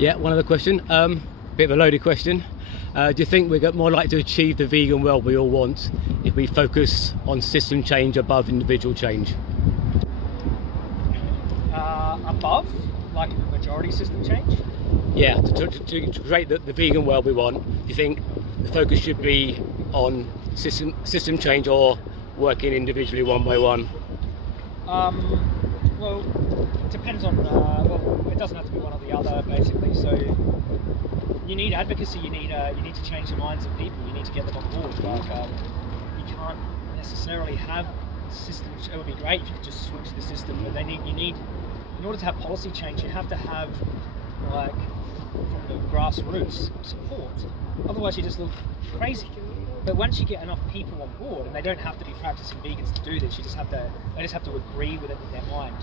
Yeah, one other question. Bit of a loaded question. Do you think we're more likely to achieve the vegan world we all want if we focus on system change above individual change? Above, like majority system change? Yeah, to create the vegan world we want, do you think the focus should be on system change or working individually one by one? Well, it depends on, well, it doesn't have to be one or the other, basically. So you need advocacy, you need to change the minds of people, you need to get them on board. Like, you can't necessarily have systems. It would be great if you could just switch the system, but then you need, in order to have policy change, you have to have, like, from the grassroots support. Otherwise you just look crazy. But once you get enough people on board, and they don't have to be practicing vegans to do this, they just have to agree with it in their mind.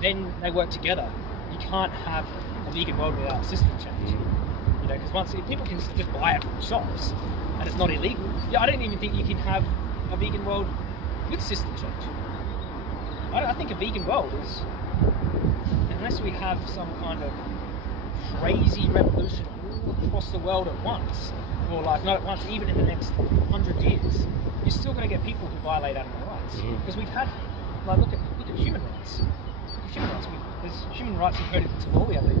Then they work together. You can't have a vegan world without system change. You know, because once people can just buy it from the shops, and it's not illegal. Yeah, I don't even think you can have a vegan world with system change. I think a vegan world is, unless we have some kind of crazy revolution all across the world at once, or like not at once, even in the next 100 years, you're still going to get people who violate animal rights. Because we've had, like, look at human rights. There's human rights encoded into law. We have the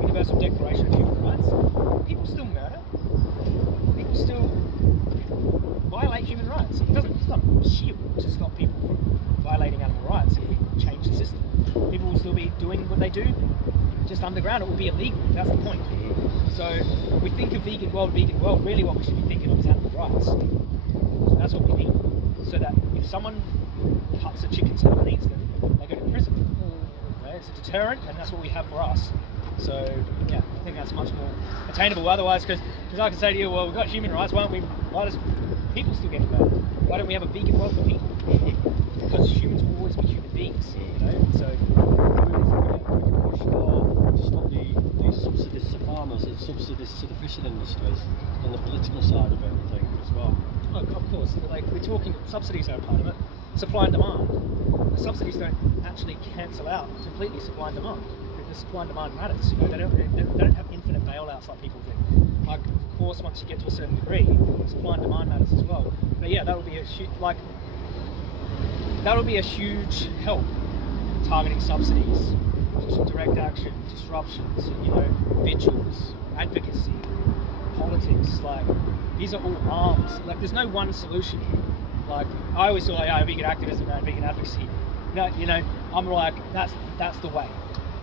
Universal Declaration of Human Rights. People still murder. People still violate human rights. It's not a shield to stop people from violating animal rights if we change the system. People will still be doing what they do, just underground. It will be illegal. That's the point. So we think of vegan world. Really, what we should be thinking of is animal rights. That's what we need. So that if someone cuts a chicken's head and eats them, they go to prison. Right? It's a deterrent, and that's what we have for us. So yeah, I think that's much more attainable. Otherwise, because I can say to you, well, we've got human rights. Why does people still get murdered? Why don't we have a vegan world for people? Because humans will always be human beings. You know, so. To stop these subsidies to farmers and subsidies to the fishing industries and the political side of everything as well. Oh, of course, like we're talking, subsidies are part of it. Supply and demand. The subsidies don't actually cancel out completely supply and demand. The supply and demand matters. You know, they don't have infinite bailouts like people think. Like, of course, once you get to a certain degree, supply and demand matters as well. But yeah, that would be a huge help. Targeting subsidies, direct action, disruptions, you know, vigils, advocacy, politics. Like, these are all arms. Like, there's no one solution. Like, I always thought, yeah, vegan activism and vegan advocacy. No, you know, I'm like, that's the way.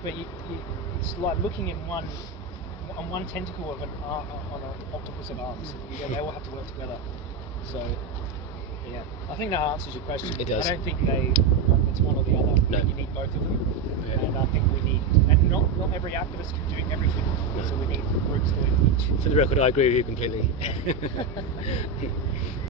But it's like looking at one tentacle of on an octopus of arms. Yeah, they all have to work together. So, yeah, I think that answers your question. It does. I don't think it's one or the other. No. You need both of them. Yeah. And I think we need, and not every activist can do everything. No. So we need groups doing each. For the record, I agree with you completely.